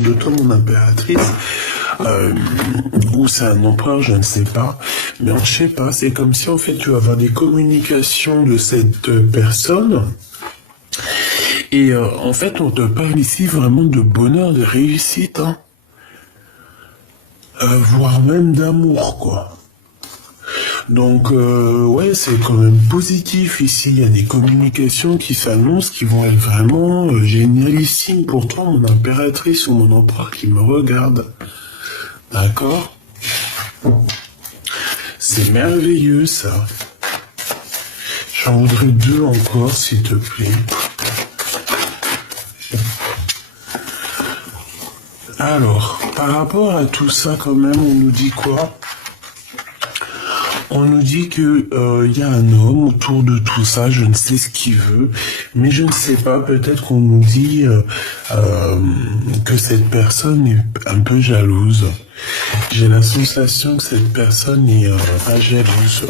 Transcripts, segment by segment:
de toi, mon impératrice, ou c'est un empereur, je ne sais pas, mais je sais pas, c'est comme si en fait tu vas avoir des communications de cette personne, et en fait on te parle ici vraiment de bonheur, de réussite, hein, voire même d'amour, quoi. Donc, ouais, c'est quand même positif ici. Il y a des communications qui s'annoncent qui vont être vraiment génialissimes pour toi, mon impératrice ou mon empereur qui me regarde. D'accord? C'est merveilleux, ça. J'en voudrais 2 encore, s'il te plaît. Alors, par rapport à tout ça, quand même, on nous dit quoi? On nous dit que y a un homme autour de tout ça, je ne sais ce qu'il veut, mais je ne sais pas, peut-être qu'on nous dit que cette personne est un peu jalouse. J'ai la sensation que cette personne est pas jalouse.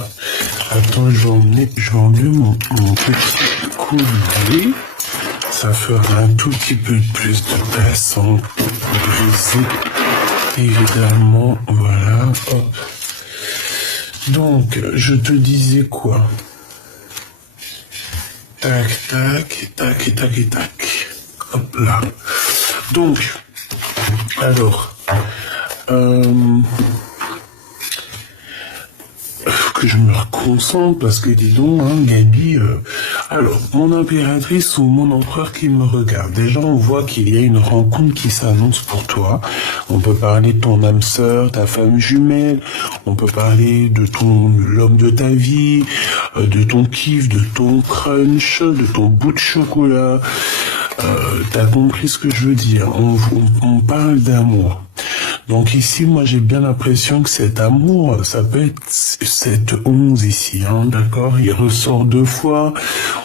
Attends, je vais emmener mon petit collier. Ça fera un tout petit peu plus de place sans briser. Évidemment, voilà, hop. Donc, je te disais quoi? Tac, tac, tac, tac, tac. Hop là. Donc, alors, que je me reconcentre parce que dis donc, hein, Gabi, alors, mon impératrice ou mon empereur qui me regarde. Déjà, on voit qu'il y a une rencontre qui s'annonce pour toi. On peut parler de ton âme sœur, ta femme jumelle. On peut parler de l'homme de ta vie, de ton kiff, de ton crunch, de ton bout de chocolat. T'as compris ce que je veux dire. On parle d'amour. Donc ici, moi, j'ai bien l'impression que cet amour, ça peut être cette 11 ici, hein, d'accord? Il ressort 2 fois.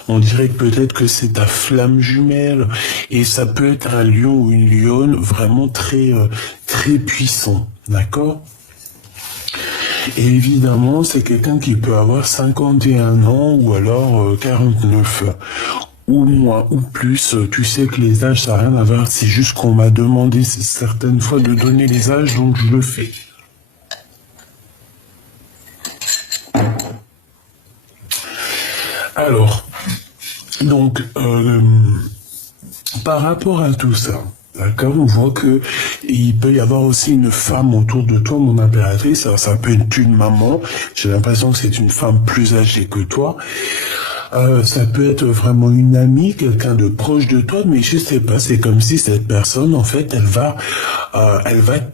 On dirait que peut-être que c'est ta flamme jumelle. Et ça peut être un lion ou une lionne vraiment très, très puissant, d'accord? Et évidemment, c'est quelqu'un qui peut avoir 51 ans ou alors 49 ou moins, ou plus. Tu sais que les âges, ça n'a rien à voir. C'est juste qu'on m'a demandé certaines fois de donner les âges, donc je le fais. Alors, donc, par rapport à tout ça, d'accord, on voit que il peut y avoir aussi une femme autour de toi, mon impératrice. Alors, ça peut être une maman. J'ai l'impression que c'est une femme plus âgée que toi. Ça peut être vraiment une amie, quelqu'un de proche de toi, mais je sais pas, c'est comme si cette personne, en fait, elle va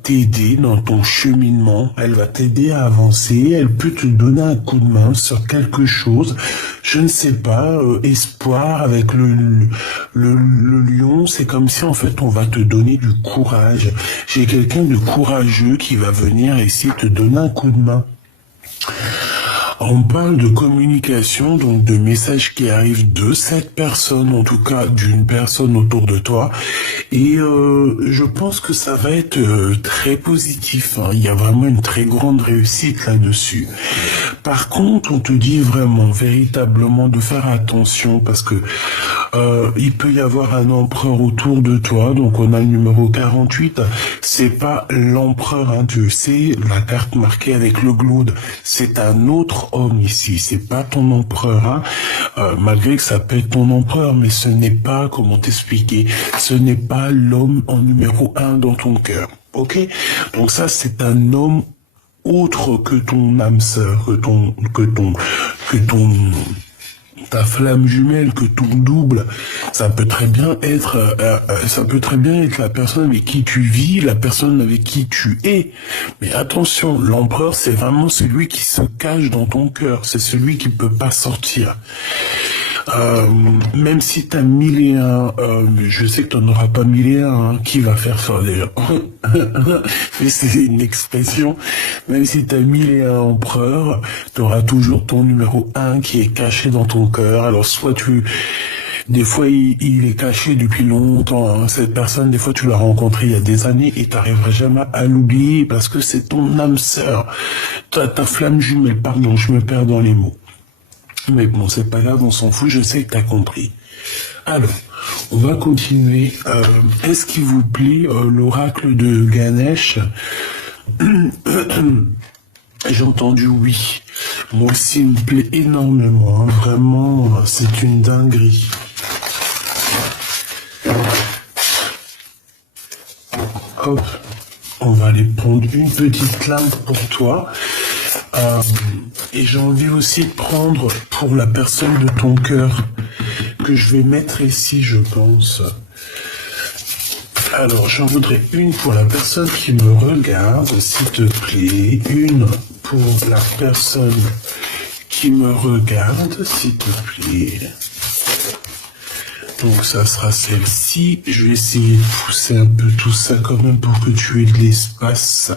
t'aider dans ton cheminement, elle va t'aider à avancer, elle peut te donner un coup de main sur quelque chose, je ne sais pas, espoir avec le lion, c'est comme si, en fait, on va te donner du courage. J'ai quelqu'un de courageux qui va venir essayer de te donner un coup de main. On parle de communication, donc de messages qui arrivent de cette personne, en tout cas d'une personne autour de toi. Et je pense que ça va être très positif, hein. Il y a vraiment une très grande réussite là-dessus. Par contre, on te dit vraiment, véritablement, de faire attention parce que il peut y avoir un empereur autour de toi. Donc on a le numéro 48. C'est pas l'empereur, hein, tu sais, la carte marquée avec le glaude. C'est un autre homme ici. C'est pas ton empereur, hein. Malgré que ça peut être ton empereur, mais ce n'est pas, comment t'expliquer, ce n'est pas l'homme en numéro 1 dans ton cœur. Ok? Donc ça, c'est un homme autre que ton âme sœur, ta flamme jumelle, que ton double. Ça peut très bien être la personne avec qui tu vis, la personne avec qui tu es. Mais attention, l'empereur, c'est vraiment celui qui se cache dans ton cœur, c'est celui qui peut pas sortir. Même si t'as 1001, je sais que t'en auras pas 1001, hein, qui va faire ça d'ailleurs. Mais c'est une expression. Même si t'as 1001 empereurs, t'auras toujours ton numéro 1 qui est caché dans ton cœur. Alors soit des fois il est caché depuis longtemps, hein. Cette personne, des fois tu l'as rencontré il y a des années et t'arriveras jamais à l'oublier parce que c'est ton âme sœur. Ta flamme jumelle, pardon, je me perds dans les mots. Mais bon, c'est pas grave, on s'en fout, je sais que t'as compris. Alors, On va continuer. Est-ce qu'il vous plaît l'oracle de Ganesh? J'ai entendu oui. Moi aussi, il me plaît énormément. Hein. Vraiment, c'est une dinguerie. Hop, on va aller prendre une petite lame pour toi. Et j'ai envie aussi de prendre pour la personne de ton cœur que je vais mettre ici, je pense. Alors, j'en voudrais une pour la personne qui me regarde, s'il te plaît. Une pour la personne qui me regarde, s'il te plaît. Donc, ça sera celle-ci. Je vais essayer de pousser un peu tout ça quand même pour que tu aies de l'espace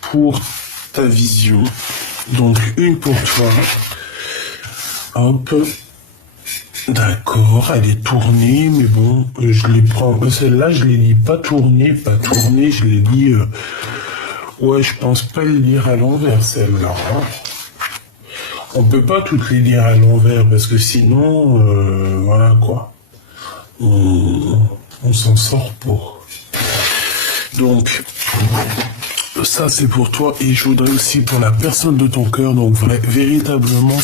pour ta vision. Donc, une pour toi. Hop. D'accord, elle est tournée, mais bon, je les prends. Celle-là, je les lis pas tournée, je les lis... Ouais, je pense pas les lire à l'envers, celle-là. Hein. On peut pas toutes les lire à l'envers, parce que sinon, voilà quoi. On s'en sort pas. Donc... Ça, c'est pour toi, et je voudrais aussi pour la personne de ton cœur, donc véritablement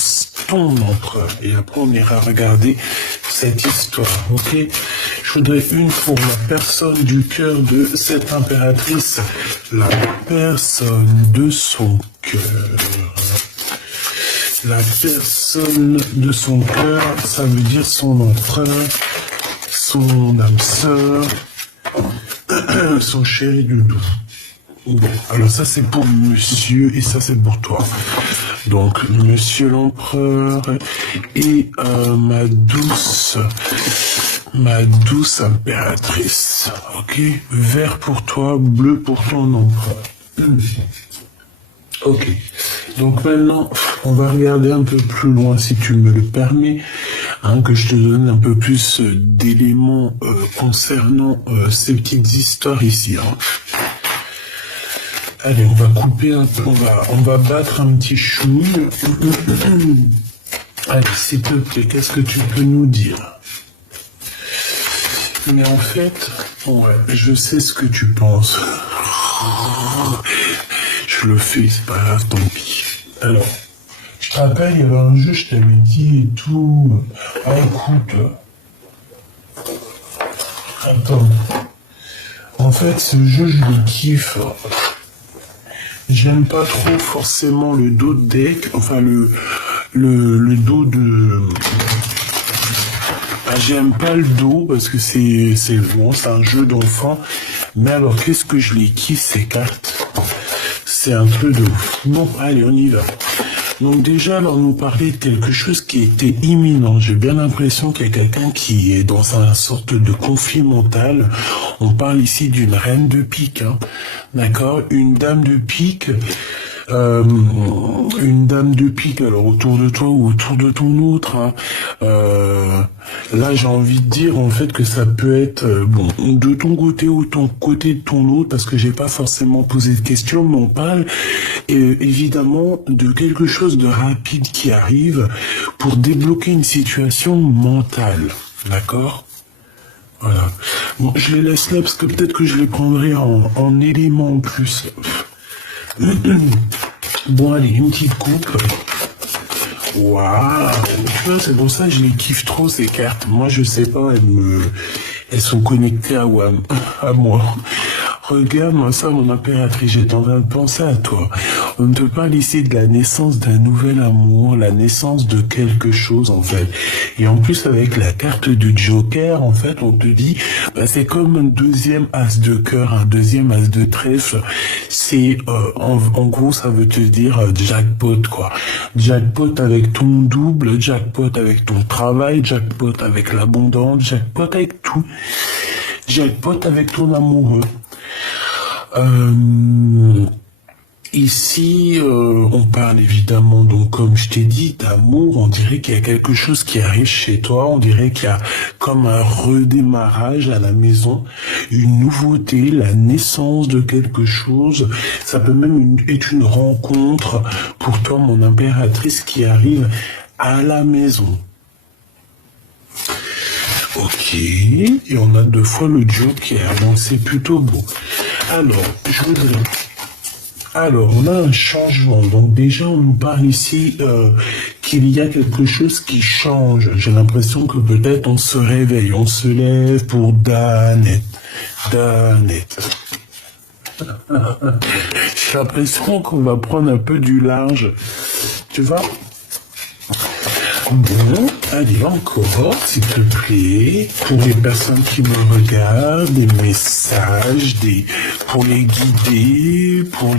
ton empereur. Et après, on ira regarder cette histoire, ok? Je voudrais une pour la personne du cœur de cette impératrice, la personne de son cœur. La personne de son cœur, ça veut dire son empereur, son âme sœur, son chéri du doux. Bon, alors ça c'est pour monsieur et ça c'est pour toi. Donc monsieur l'empereur et ma douce impératrice. Ok, vert pour toi, bleu pour ton empereur. Ok, donc maintenant on va regarder un peu plus loin si tu me le permets, hein, que je te donne un peu plus d'éléments concernant ces petites histoires ici. Hein. Allez, on va couper un peu, on va battre un petit chou. Allez, s'il te plaît, qu'est-ce que tu peux nous dire? Mais en fait, ouais, je sais ce que tu penses. Je le fais, c'est pas grave, tant pis. Alors, je te rappelle, il y avait un jeu, je t'avais dit et tout. Ah, écoute. Attends. En fait, ce jeu, je le kiffe. J'aime pas trop forcément le dos de deck, enfin le dos de... Ah, j'aime pas le dos parce que c'est bon, c'est un jeu d'enfant. Mais alors qu'est-ce que je les kiffe ces cartes? C'est un truc de ouf. Bon, allez, on y va. Donc déjà, alors nous parler de quelque chose qui était imminent. J'ai bien l'impression qu'il y a quelqu'un qui est dans une sorte de conflit mental. On parle ici d'une reine de pique, hein. D'accord? Une dame de pique. Une dame de pique, alors autour de toi ou autour de ton autre. Hein. Là, j'ai envie de dire en fait que ça peut être bon de ton côté ou ton côté de ton autre, parce que j'ai pas forcément posé de questions, mais on parle évidemment de quelque chose de rapide qui arrive pour débloquer une situation mentale, d'accord? Voilà. Bon, je les laisse là parce que peut-être que je les prendrai en éléments en plus. Bon, allez, une petite coupe. Waouh! Tu vois, c'est pour ça que je les kiffe trop, ces cartes. Moi, je sais pas, elles sont connectées à moi. Regarde-moi ça, mon impératrice, j'étais en train de penser à toi. On te parle ici de la naissance d'un nouvel amour, la naissance de quelque chose, en fait. Et en plus, avec la carte du Joker, en fait, on te dit, bah, c'est comme un deuxième as de cœur, un deuxième as de trèfle. C'est, en gros, ça veut te dire jackpot, quoi. Jackpot avec ton double, jackpot avec ton travail, jackpot avec l'abondance, jackpot avec tout. Jackpot avec ton amoureux. Ici, on parle évidemment, donc comme je t'ai dit, d'amour. On dirait qu'il y a quelque chose qui arrive chez toi. On dirait qu'il y a comme un redémarrage à la maison, une nouveauté, la naissance de quelque chose. Ça peut même être une rencontre pour toi, mon impératrice, qui arrive à la maison. Ok, et on a 2 fois le Joker, donc c'est plutôt beau. Alors, je voudrais... Alors, on a un changement. Donc déjà, on nous parle ici qu'il y a quelque chose qui change. J'ai l'impression que peut-être on se réveille, on se lève pour Danette. J'ai l'impression qu'on va prendre un peu du large. Tu vois? Bon, allez, encore, s'il te plaît, pour les personnes qui me regardent, des messages, pour les guider, pour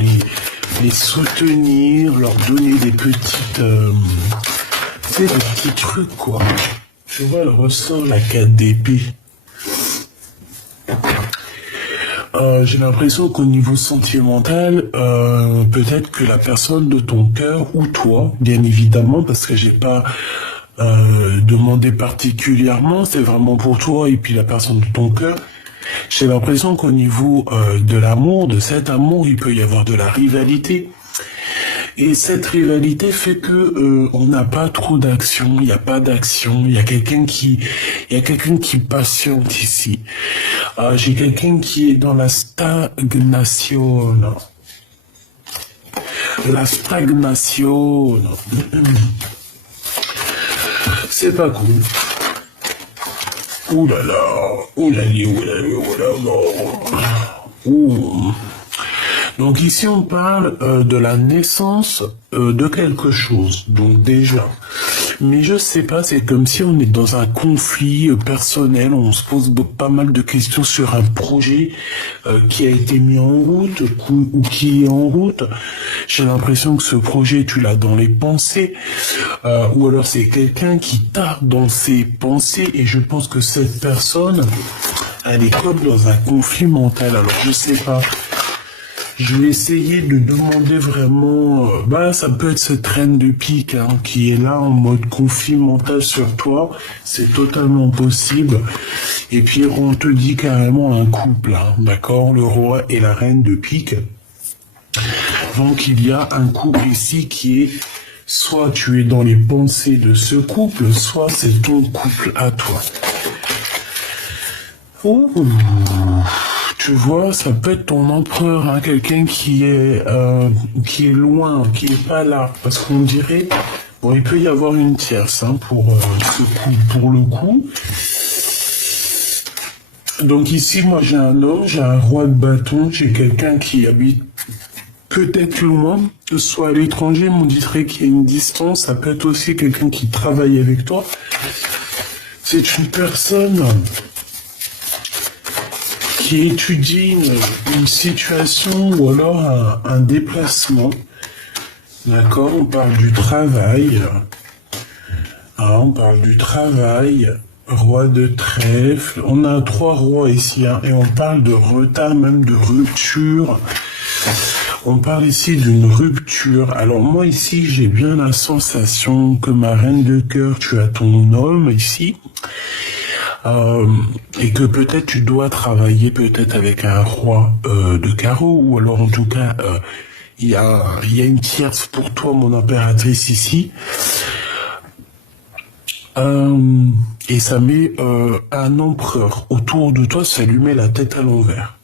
les soutenir, leur donner des petites, tu sais, des petits trucs, quoi. Tu vois, elle ressort la 4 d'épée. J'ai l'impression qu'au niveau sentimental, peut-être que la personne de ton cœur ou toi, bien évidemment, parce que j'ai pas demandé particulièrement, c'est vraiment pour toi et puis la personne de ton cœur. J'ai l'impression qu'au niveau de l'amour, de cet amour, il peut y avoir de la rivalité. Et cette rivalité fait que on n'a pas trop d'action, il n'y a pas d'action, il y a quelqu'un qui patiente ici. J'ai quelqu'un qui est dans la stagnation. La stagnation. C'est pas cool. Ouh là là, ouh là là, ouh là là, ouh là là. Ouh. Donc ici on parle de la naissance de quelque chose, donc déjà. Mais je sais pas, c'est comme si on est dans un conflit personnel, on se pose pas mal de questions sur un projet qui a été mis en route ou qui est en route. J'ai l'impression que ce projet tu l'as dans les pensées, ou alors c'est quelqu'un qui t'a dans ses pensées et je pense que cette personne, elle est comme dans un conflit mental, alors je sais pas. Je vais essayer de demander vraiment... ça peut être cette reine de pique qui est là en mode conflit mental sur toi. C'est totalement possible. Et puis on te dit carrément un couple, d'accord? Le roi et la reine de pique. Donc il y a un couple ici qui est... Soit tu es dans les pensées de ce couple, soit c'est ton couple à toi. Oh. Tu vois, ça peut être ton empereur, quelqu'un qui est loin, qui est pas là, parce qu'on dirait, bon, il peut y avoir une tierce pour le coup. Donc ici, moi, j'ai un homme, j'ai un roi de bâton, j'ai quelqu'un qui habite peut-être loin, que ce soit à l'étranger, mais on dirait qu'il y a une distance. Ça peut être aussi quelqu'un qui travaille avec toi. C'est une personne qui étudie une situation ou alors un déplacement. D'accord, on parle du travail. On parle du travail. Roi de trèfle. On a 3 rois ici, et on parle de retard, même de rupture. On parle ici d'une rupture. Alors moi ici, j'ai bien la sensation que ma reine de cœur, tu as ton homme ici. Et que peut-être tu dois travailler peut-être avec un roi de carreau, ou alors en tout cas il y a une tierce pour toi, mon impératrice ici, et ça met un empereur autour de toi, ça lui met la tête à l'envers.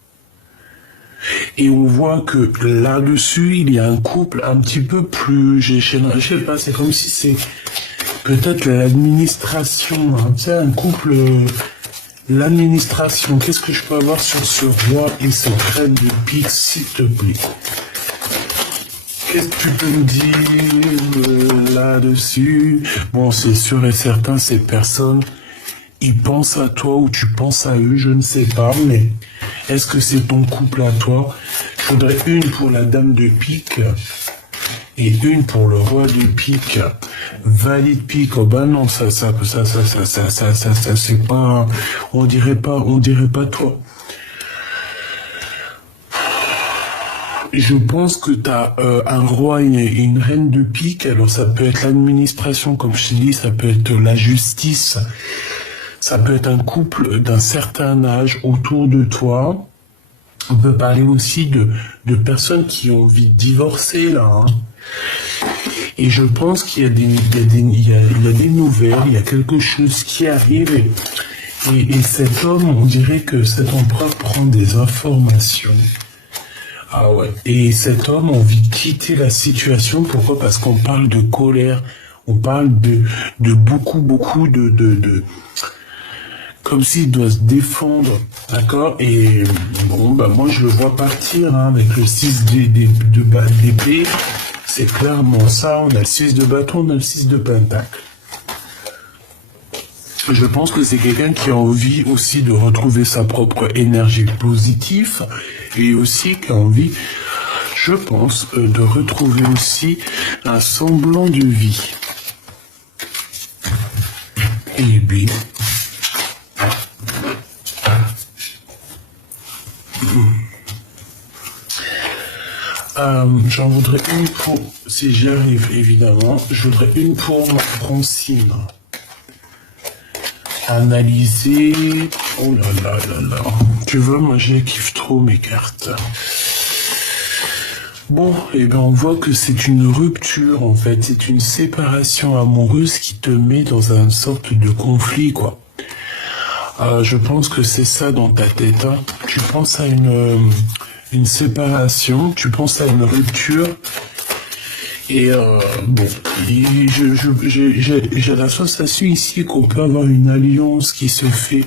Et on voit que là-dessus il y a un couple un petit peu plus, je sais pas, c'est comme si c'est peut-être l'administration, tu sais, un couple, l'administration. Qu'est-ce que je peux avoir sur ce roi et cette reine de pique, s'il te plaît? Qu'est-ce que tu peux me dire là-dessus? Bon, c'est sûr et certain, ces personnes, ils pensent à toi ou tu penses à eux, je ne sais pas, mais est-ce que c'est ton couple à toi? Il faudrait une pour la dame de pique et une pour le roi de pique. Valide pique, oh bah non, ça c'est pas, on dirait pas toi. Je pense que t'as un roi et une reine de pique, alors ça peut être l'administration, comme je t'ai dit, ça peut être la justice, ça peut être un couple d'un certain âge autour de toi. On peut parler aussi de personnes qui ont envie de divorcer, là, Et je pense qu'il y a des nouvelles, il y a quelque chose qui arrive Et cet homme, on dirait que cet empereur prend des informations. Ah ouais. Et cet homme a envie de quitter la situation. Pourquoi? Parce qu'on parle de colère. On parle de beaucoup de comme s'il doit se défendre, d'accord? Et bon, bah moi je le vois partir hein, avec le 6 d'épée. C'est clairement ça. On a le 6 de bâton, on a le 6 de pentacle. Je pense que c'est quelqu'un qui a envie aussi de retrouver sa propre énergie positive et aussi qui a envie, je pense, de retrouver aussi un semblant de vie. Et bien, j'en voudrais une pour, si j'y arrive évidemment, je voudrais une pour Francine. Analyser, oh là là là là, tu vois, moi je kiffe trop mes cartes. Bon, et ben on voit que c'est une rupture en fait, c'est une séparation amoureuse qui te met dans une sorte de conflit quoi. Je pense que c'est ça dans ta tête, hein. Tu penses à une séparation, tu penses à une rupture, et bon, j'ai la sensation ici qu'on peut avoir une alliance qui se fait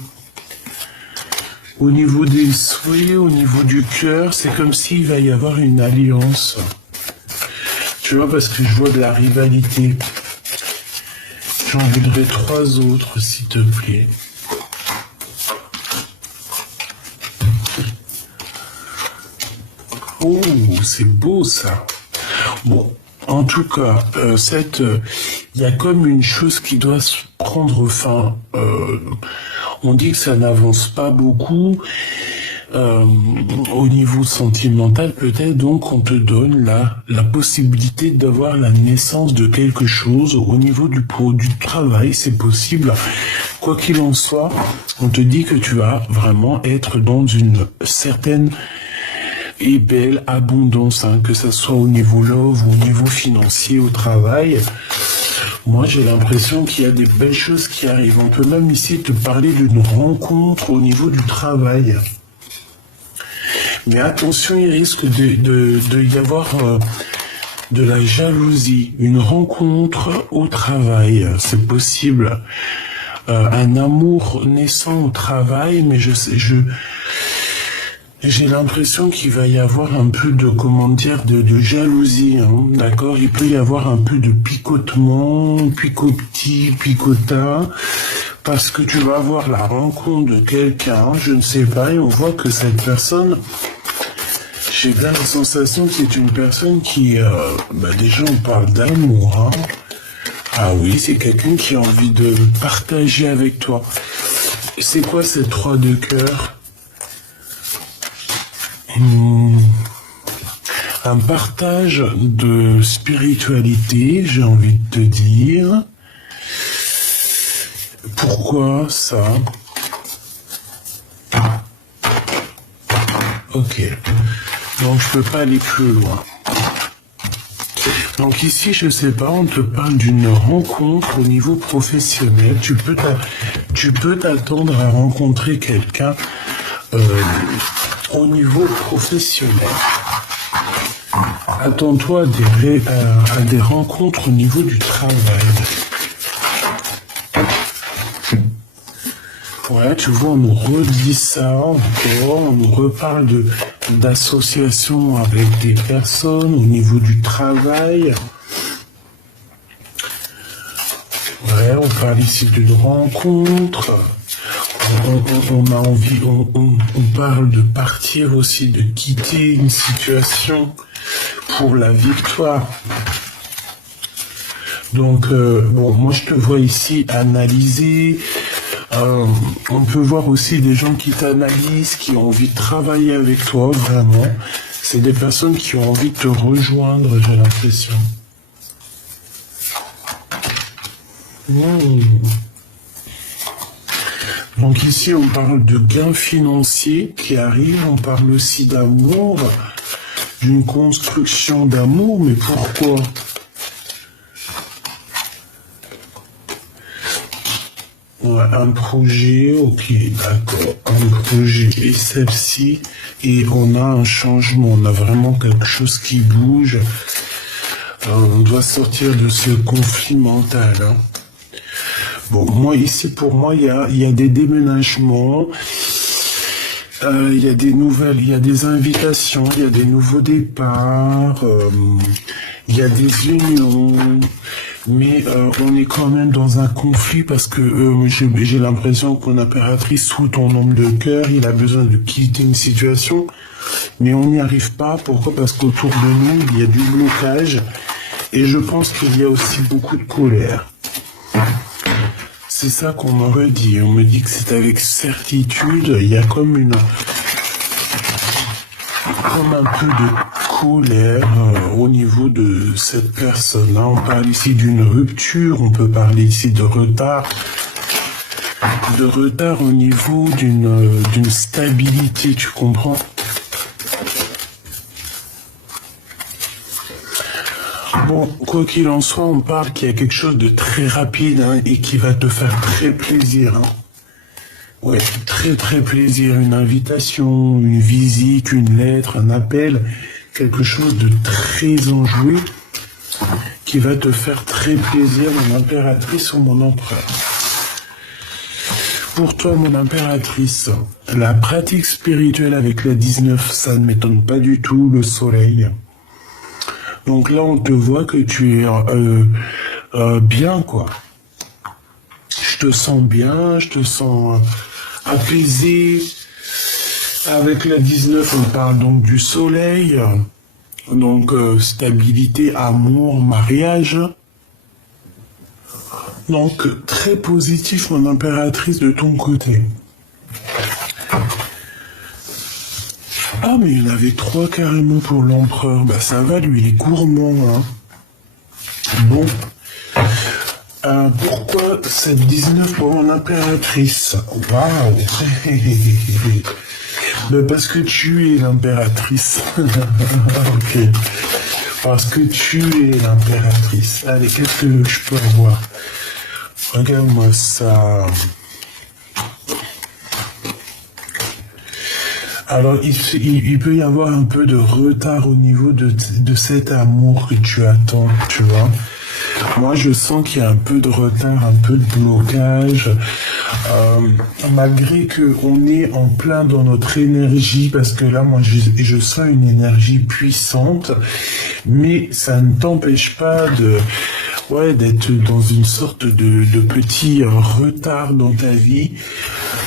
au niveau des souhaits, au niveau du cœur, c'est comme s'il va y avoir une alliance. Tu vois, parce que je vois de la rivalité. J'en voudrais 3 autres, s'il te plaît. Oh, c'est beau ça. Bon, en tout cas, il y a comme une chose qui doit se prendre fin. On dit que ça n'avance pas beaucoup au niveau sentimental, peut-être. Donc, on te donne la possibilité d'avoir la naissance de quelque chose au niveau du travail. C'est possible. Quoi qu'il en soit, on te dit que tu vas vraiment être dans une certaine et belle abondance, hein, que ça soit au niveau love ou au niveau financier, au travail. Moi, j'ai l'impression qu'il y a des belles choses qui arrivent. On peut même ici te parler d'une rencontre au niveau du travail. Mais attention, il risque de y avoir de la jalousie. Une rencontre au travail, c'est possible. Un amour naissant au travail, mais j'ai l'impression qu'il va y avoir un peu de, comment dire, de jalousie, hein, d'accord? Il peut y avoir un peu de picotement, picota, parce que tu vas avoir la rencontre de quelqu'un, je ne sais pas, et on voit que cette personne, j'ai bien la sensation que c'est une personne qui, déjà on parle d'amour, hein. Ah oui, c'est quelqu'un qui a envie de partager avec toi. C'est quoi ces 3 de cœur? Un partage de spiritualité, j'ai envie de te dire. Pourquoi ça? Ok. Donc je peux pas aller plus loin. Donc ici, je sais pas, on te parle d'une rencontre au niveau professionnel. Tu peux t'attendre à rencontrer quelqu'un au niveau professionnel. Attends-toi à des rencontres au niveau du travail. Ouais, tu vois, on nous redit ça encore, on nous reparle d'associations avec des personnes au niveau du travail. Ouais, on parle ici d'une rencontre. On a envie, on parle de partir aussi, de quitter une situation pour la victoire. Donc, moi je te vois ici analyser. On peut voir aussi des gens qui t'analysent, qui ont envie de travailler avec toi, vraiment. C'est des personnes qui ont envie de te rejoindre, j'ai l'impression. Donc ici, on parle de gains financiers qui arrivent, on parle aussi d'amour, d'une construction d'amour, mais pourquoi ? Ouais, un projet, ok, d'accord. Un projet et celle-ci, et on a un changement, on a vraiment quelque chose qui bouge. On doit sortir de ce conflit mental. Hein. Bon, moi ici, pour moi, il y a des déménagements, il y a des nouvelles, il y a des invitations, il y a des nouveaux départs, il y a des unions, mais on est quand même dans un conflit parce que j'ai l'impression que mon impératrice, sous ton nombre de cœur, il a besoin de quitter une situation, mais on n'y arrive pas. Pourquoi? Parce qu'autour de nous, il y a du blocage et je pense qu'il y a aussi beaucoup de colère. C'est ça qu'on me redit. On me dit que c'est avec certitude, il y a comme un peu de colère au niveau de cette personne-là. On parle ici d'une rupture, on peut parler ici de retard au niveau d'une stabilité, tu comprends? Bon, quoi qu'il en soit, on parle qu'il y a quelque chose de très rapide hein, et qui va te faire très plaisir. Hein. Ouais, très très plaisir. Une invitation, une visite, une lettre, un appel, quelque chose de très enjoué qui va te faire très plaisir, mon impératrice ou mon empereur. Pour toi, mon impératrice, la pratique spirituelle avec la 19, ça ne m'étonne pas du tout, le soleil. Donc là, on te voit que tu es bien, quoi. Je te sens bien, je te sens apaisé. Avec la 19, on parle donc du soleil. Donc, stabilité, amour, mariage. Donc, très positif, mon impératrice, de ton côté. Ah, mais il y en avait 3 carrément pour l'empereur. Bah ça va, lui, il est gourmand, hein. Bon. Pourquoi cette 19 pour mon impératrice? Waouh. Bah parce que tu es l'impératrice. Ok. Parce que tu es l'impératrice. Allez, qu'est-ce que je peux avoir? Regarde-moi ça. Alors, il peut y avoir un peu de retard au niveau de cet amour que tu attends, tu vois. Moi, je sens qu'il y a un peu de retard, un peu de blocage, malgré qu'on est en plein dans notre énergie, parce que là, moi, je sens une énergie puissante, mais ça ne t'empêche pas d'être dans une sorte de petit retard dans ta vie.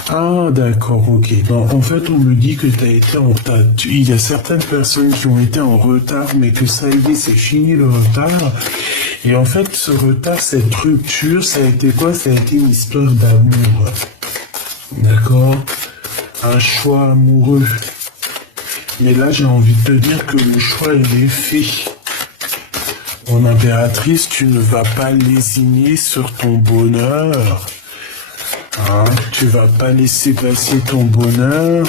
Ah, d'accord, ok. Non, en fait, on me dit que il y a certaines personnes qui ont été en retard, mais que ça y est, c'est fini le retard. Et en fait, ce retard, cette rupture, ça a été quoi? Ça a été une histoire d'amour. D'accord? Un choix amoureux. Mais là, j'ai envie de te dire que le choix, il est fait. Mon impératrice, tu ne vas pas lésiner sur ton bonheur. Hein, tu vas pas laisser passer ton bonheur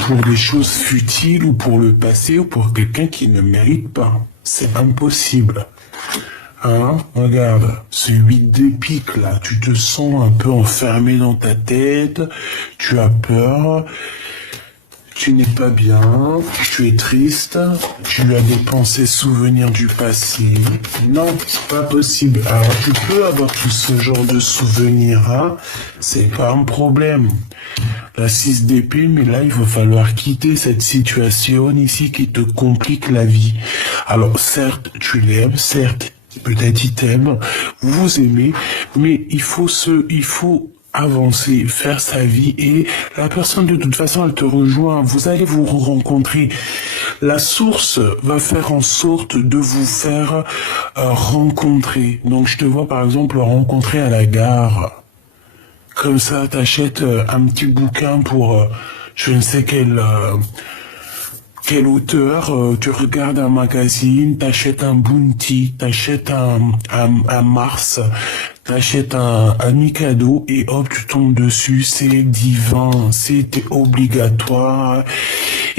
pour des choses futiles ou pour le passé ou pour quelqu'un qui ne mérite pas. C'est impossible. Hein, regarde, ce 8 de pique là, tu te sens un peu enfermé dans ta tête, tu as peur, tu n'es pas bien, tu es triste, tu as des pensées souvenirs du passé. Non, c'est pas possible. Alors tu peux avoir tout ce genre de souvenirs, hein, c'est pas un problème. La 6 d'épée, mais là il va falloir quitter cette situation ici qui te complique la vie. Alors certes, tu l'aimes, certes, peut-être il t'aime, vous aimez, mais il faut avancer, faire sa vie et la personne de toute façon elle te rejoint, vous allez vous rencontrer. La source va faire en sorte de vous faire rencontrer. Donc je te vois par exemple rencontrer à la gare. Comme ça, t'achètes un petit bouquin pour je ne sais quel auteur, tu regardes un magazine, t'achètes un Bounty, t'achètes un Mars, t'achètes un Mikado et hop, tu tombes dessus, c'est divin, c'est obligatoire.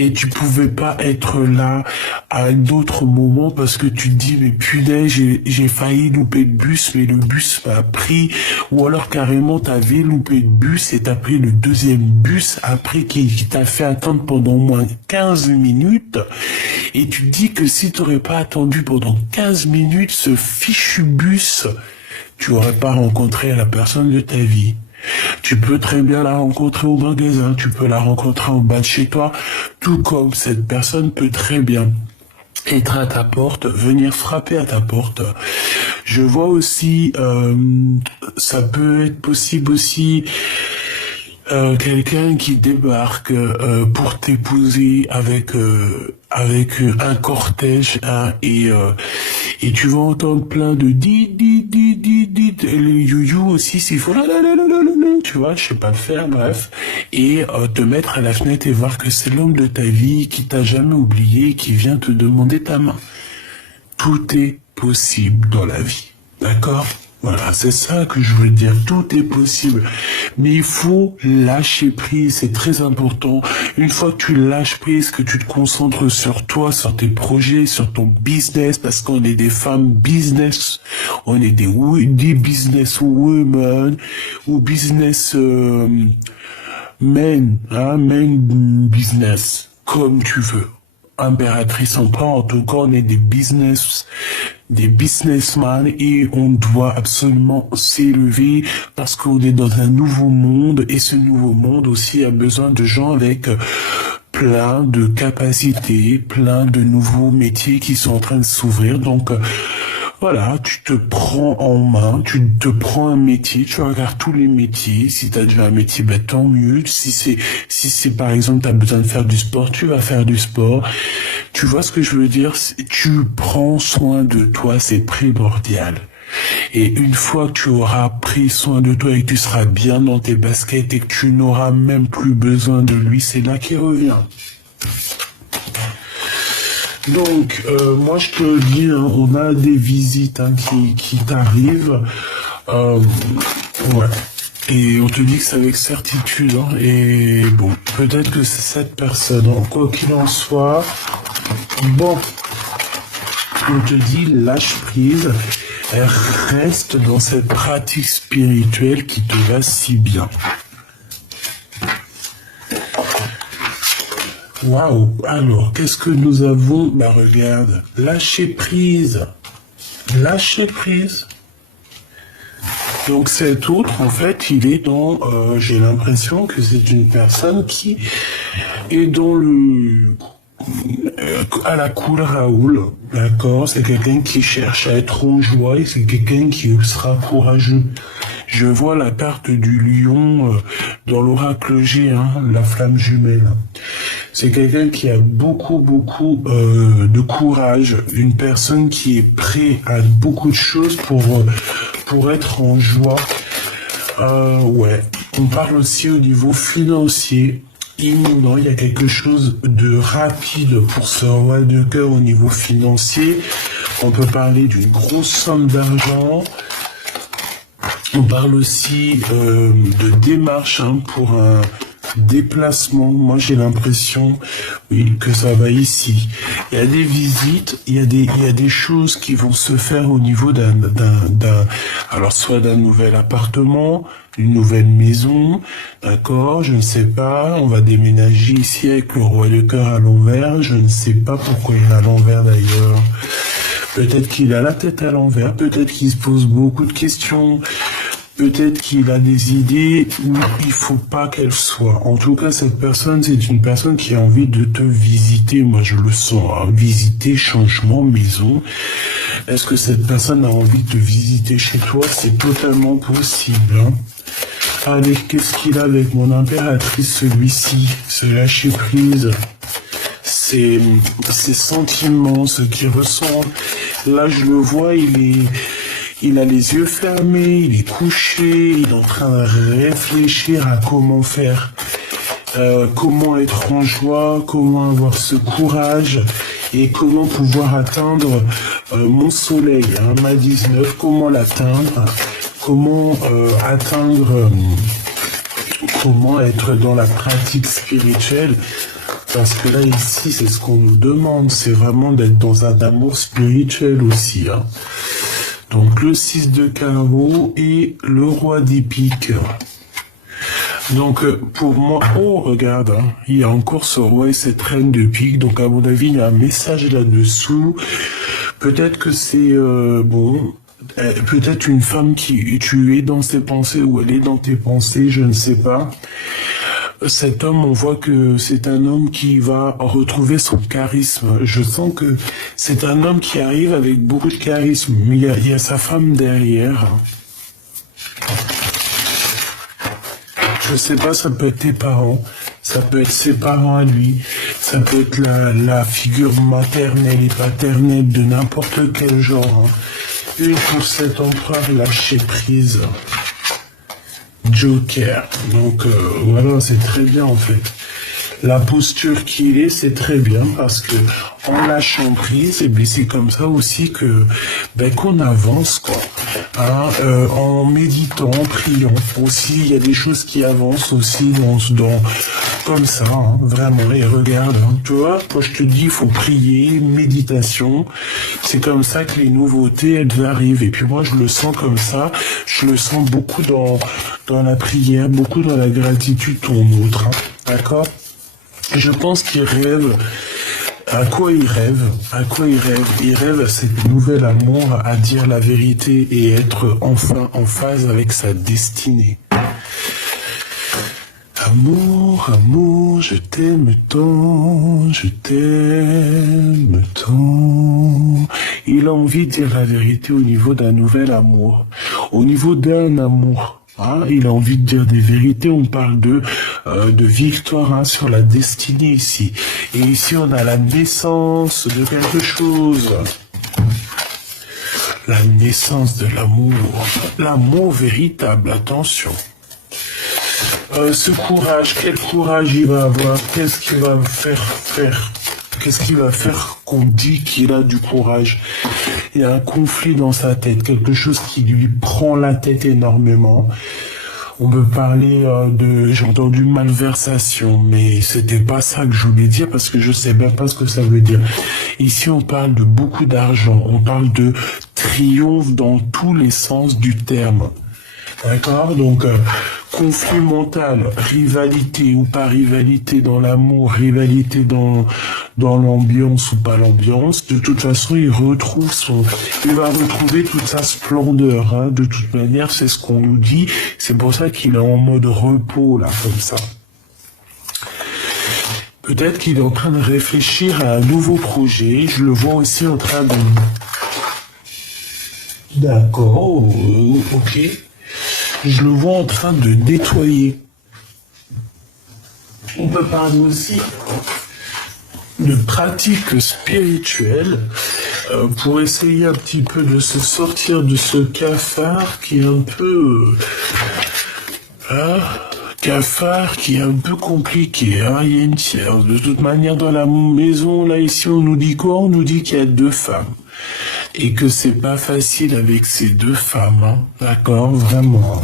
et tu pouvais pas être là à d'autres moments parce que tu te dis mais punaise j'ai failli louper le bus mais le bus m'a pris, ou alors carrément t'avais loupé le bus et t'as pris le deuxième bus après qui t'a fait attendre pendant au moins 15 minutes, et tu te dis que si t'aurais pas attendu pendant 15 minutes ce fichu bus, tu aurais pas rencontré la personne de ta vie. Tu peux très bien la rencontrer au magasin, tu peux la rencontrer en bas de chez toi, tout comme cette personne peut très bien être à ta porte, venir frapper à ta porte. Je vois aussi, ça peut être possible aussi, quelqu'un qui débarque pour t'épouser avec un cortège, hein, et tu vas entendre plein de dit, et le you aussi s'il faut tu vois, je sais pas le faire, bref, et te mettre à la fenêtre et voir que c'est l'homme de ta vie qui t'a jamais oublié, qui vient te demander ta main. Tout est possible dans la vie, d'accord? Voilà, c'est ça que je veux dire, tout est possible. Mais il faut lâcher prise, c'est très important. Une fois que tu lâches prise, que tu te concentres sur toi, sur tes projets, sur ton business, parce qu'on est des femmes business, on est des business women, ou business men, hein, men business, comme tu veux. Impératrice en pas, en tout cas, on est des businessmen, et on doit absolument s'élever parce qu'on est dans un nouveau monde, et ce nouveau monde aussi a besoin de gens avec plein de capacités, plein de nouveaux métiers qui sont en train de s'ouvrir. Donc voilà, tu te prends en main, tu te prends un métier, tu regardes tous les métiers. Si tu as déjà un métier, ben tant mieux. Si c'est par exemple, tu as besoin de faire du sport, tu vas faire du sport. Tu vois ce que je veux dire? Tu prends soin de toi, c'est primordial. Et une fois que tu auras pris soin de toi et que tu seras bien dans tes baskets et que tu n'auras même plus besoin de lui, c'est là qu'il revient. Donc, moi je te le dis, hein, on a des visites, hein, qui t'arrivent, ouais, et on te dit que c'est avec certitude, hein, et bon, peut-être que c'est cette personne, hein, quoi qu'il en soit, bon, on te dit lâche prise, reste dans cette pratique spirituelle qui te va si bien. Waouh, alors, qu'est-ce que nous avons? Bah regarde, lâcher prise. Lâcher prise. Donc cet autre, en fait, il est dans, j'ai l'impression que c'est une personne qui est dans à la cool Raoul, d'accord? C'est quelqu'un qui cherche à être en joie, et c'est quelqu'un qui sera courageux. Je vois la carte du lion dans l'oracle G, hein, la flamme jumelle. C'est quelqu'un qui a beaucoup de courage, une personne qui est prête à beaucoup de choses pour être en joie. Ouais, on parle aussi au niveau financier. Imminent, il y a quelque chose de rapide pour ce roi de cœur au niveau financier. On peut parler d'une grosse somme d'argent. On parle aussi de démarche, hein, pour un déplacement. Moi j'ai l'impression, oui, que ça va ici. Il y a des visites, il y a des choses qui vont se faire au niveau alors soit d'un nouvel appartement, une nouvelle maison, d'accord, je ne sais pas, on va déménager ici avec le roi de cœur à l'envers, je ne sais pas pourquoi il est à l'envers d'ailleurs. Peut-être qu'il a la tête à l'envers, peut-être qu'il se pose beaucoup de questions, peut-être qu'il a des idées où il faut pas qu'elle soit. En tout cas, cette personne, c'est une personne qui a envie de te visiter. Moi, je le sens, hein. Visiter, changement, maison. Est-ce que cette personne a envie de te visiter chez toi? C'est totalement possible, hein. Allez, qu'est-ce qu'il a avec mon impératrice, celui-ci? Se lâcher prise. Ses sentiments, ce qu'il ressent. Là, je le vois, il a les yeux fermés, il est couché, il est en train de réfléchir à comment faire, comment être en joie, comment avoir ce courage et comment pouvoir atteindre mon soleil, hein, ma 19, comment l'atteindre, comment atteindre, comment être dans la pratique spirituelle. Parce que là, ici, c'est ce qu'on nous demande. C'est vraiment d'être dans un amour spirituel aussi. Hein. Donc, le 6 de carreau et le roi d'épique. Donc, pour moi, oh, regarde, hein, il y a encore ce roi et cette reine de pique. Donc, à mon avis, il y a un message là-dessous. Peut-être que c'est, bon, peut-être une femme qui, tu es dans ses pensées ou elle est dans tes pensées, je ne sais pas. Cet homme, on voit que c'est un homme qui va retrouver son charisme. Je sens que c'est un homme qui arrive avec beaucoup de charisme. Mais il y a sa femme derrière. Je sais pas, ça peut être tes parents, ça peut être ses parents à lui, ça peut être la figure maternelle et paternelle de n'importe quel genre. Hein. Une pour cet empereur lâcher prise. Joker. Donc voilà, c'est très bien en fait. La posture qu'il est, c'est très bien parce que en lâchant prise, et bien c'est comme ça aussi que qu'on avance quoi. Hein, en méditant, en priant aussi, il y a des choses qui avancent aussi dans comme ça, hein, vraiment. Et regarde, hein, tu vois, quand je te dis, il faut prier, méditation, c'est comme ça que les nouveautés elles arrivent. Et puis moi, je le sens comme ça. Je le sens beaucoup dans la prière, beaucoup dans la gratitude ton autre. Hein, d'accord? Je pense qu'il rêve. À quoi il rêve? À quoi il rêve? Il rêve à cette nouvel amour, à dire la vérité et être enfin en phase avec sa destinée. Amour, amour, je t'aime tant, je t'aime tant. Il a envie de dire la vérité au niveau d'un nouvel amour, au niveau d'un amour. Hein, il a envie de dire des vérités, on parle de victoire hein, sur la destinée ici. Et ici, on a la naissance de quelque chose. La naissance de l'amour. L'amour véritable, attention. Ce courage, quel courage il va avoir? Qu'est-ce qu'il va faire? Qu'est-ce qu'il va faire qu'on dit qu'il a du courage? Il y a un conflit dans sa tête, quelque chose qui lui prend la tête énormément. On peut parler j'ai entendu malversation, mais c'était pas ça que je voulais dire parce que je sais même pas ce que ça veut dire. Ici, on parle de beaucoup d'argent, on parle de triomphe dans tous les sens du terme. D'accord? Donc, conflit mental, rivalité ou pas rivalité dans l'amour, rivalité dans l'ambiance ou pas l'ambiance, de toute façon, il va retrouver toute sa splendeur, hein. De toute manière, c'est ce qu'on nous dit. C'est pour ça qu'il est en mode repos, là, comme ça. Peut-être qu'il est en train de réfléchir à un nouveau projet. Je le vois aussi en train de... D'accord, ok. Je le vois en train de nettoyer. On peut parler aussi de pratiques spirituelles pour essayer un petit peu de se sortir de ce cafard qui est un peu... cafard qui est un peu compliqué. Hein, il y a une tierce. De toute manière, dans la maison, là, ici, on nous dit quoi? On nous dit qu'il y a 2 femmes. Et que c'est pas facile avec ces 2 femmes, hein. D'accord, vraiment.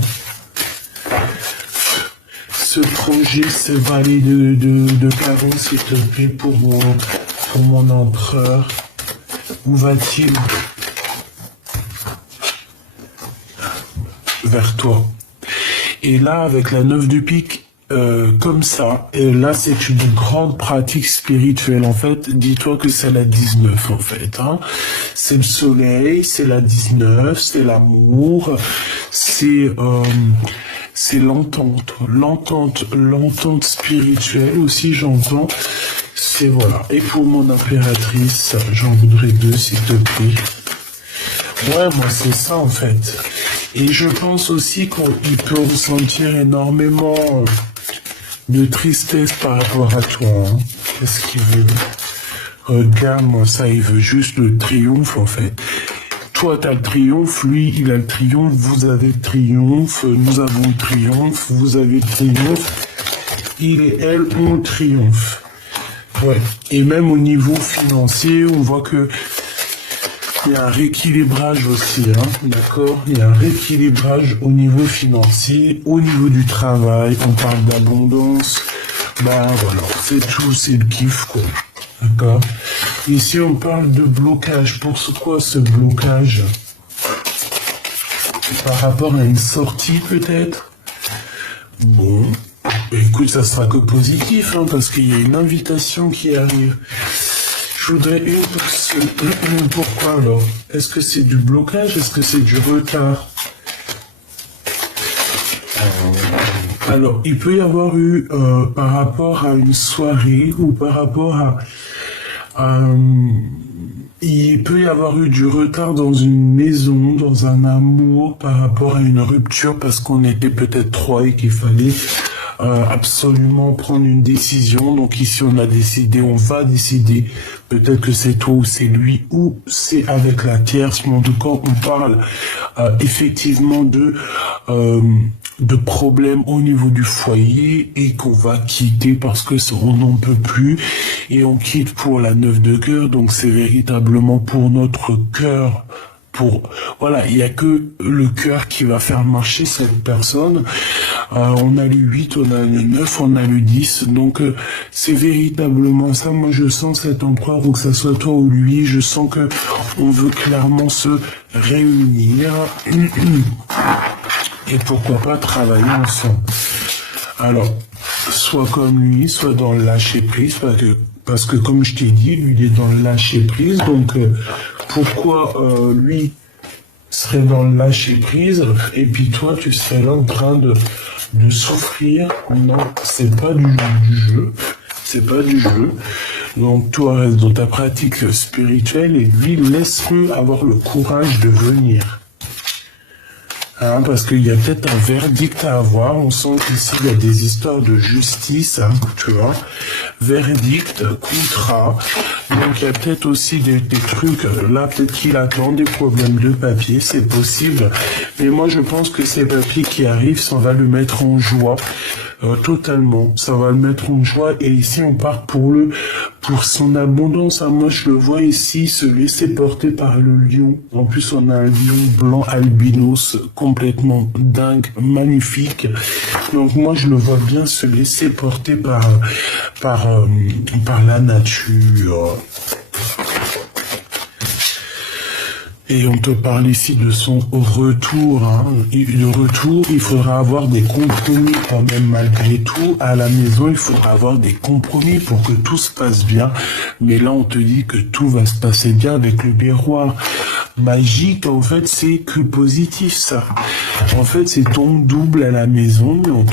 Ce projet, ce valet de carreau, s'il te plaît, pour mon empereur. Où va-t-il? Vers toi. Et là, avec la 9 de pique, comme ça, et là c'est une grande pratique spirituelle en fait. Dis-toi que c'est la 19 en fait. Hein. C'est le soleil, c'est la 19, c'est l'amour, c'est l'entente spirituelle aussi j'entends. C'est voilà. Et pour mon impératrice, j'en voudrais 2 s'il te plaît. Ouais, moi c'est ça en fait. Et je pense aussi qu'il peut ressentir énormément de tristesse par rapport à toi. Hein. Qu'est-ce qu'il veut? Regarde-moi ça, il veut juste le triomphe en fait. Toi, t'as le triomphe, lui, il a le triomphe, vous avez le triomphe, nous avons le triomphe, vous avez le triomphe, il et elle ont le triomphe. Ouais. Et même au niveau financier, on voit que il y a un rééquilibrage aussi, hein, d'accord? Il y a un rééquilibrage au niveau financier, au niveau du travail, on parle d'abondance, Bah voilà, c'est tout, c'est le kiff, quoi. D'accord. Ici, on parle de blocage. Pour quoi ce blocage? Par rapport à une sortie, peut-être? Bon, bah, écoute, ça sera que positif, hein, parce qu'il y a une invitation qui arrive. Je voudrais une personne. Pourquoi alors? Est-ce que c'est du blocage? Est-ce que c'est du retard? Alors, il peut y avoir eu, par rapport à une soirée ou par rapport à, il peut y avoir eu du retard dans une maison, dans un amour, par rapport à une rupture, parce qu'on était peut-être trois et qu'il fallait absolument prendre une décision. Donc ici, on a décidé, on va décider. Peut-être que c'est toi ou c'est lui ou c'est avec la tierce. Mais en tout cas, on parle effectivement de problèmes au niveau du foyer et qu'on va quitter parce que on n'en peut plus et on quitte pour la 9 de cœur. Donc c'est véritablement pour notre cœur. Voilà, il n'y a que le cœur qui va faire marcher cette personne. On a le 8, on a le 9, on a le 10. Donc c'est véritablement ça. Moi je sens cet empereur, ou que ça soit toi ou lui, je sens que on veut clairement se réunir. Et pourquoi pas travailler ensemble. Alors, soit comme lui, soit dans le lâcher prise, parce que comme je t'ai dit, lui il est dans le lâcher prise. Donc pourquoi lui serait dans le lâcher prise et puis toi tu serais là en train de souffrir? Non, c'est pas du jeu. C'est pas du jeu. Donc toi reste dans ta pratique spirituelle et lui laisse-le avoir le courage de venir. Hein, parce qu'il y a peut-être un verdict à avoir. On sent qu'ici il y a des histoires de justice, hein, tu vois. Verdict, contrat. Donc il y a peut-être aussi des trucs. Là, peut-être qu'il attend des problèmes de papier, c'est possible. Mais moi, je pense que ces papiers qui arrivent, ça va le mettre en joie. Totalement, ça va le mettre en joie. Et ici on part pour son abondance. Hein. Moi je le vois ici se laisser porter par le lion. En plus on a un lion blanc albinos complètement dingue, magnifique. Donc moi je le vois bien se laisser porter par la nature. Et on te parle ici de son retour. Hein. Le retour, il faudra avoir des compromis quand même malgré tout. À la maison, il faudra avoir des compromis pour que tout se passe bien. Mais là, on te dit que tout va se passer bien avec le miroir magique. En fait, c'est que positif, ça. En fait, c'est ton double à la maison. On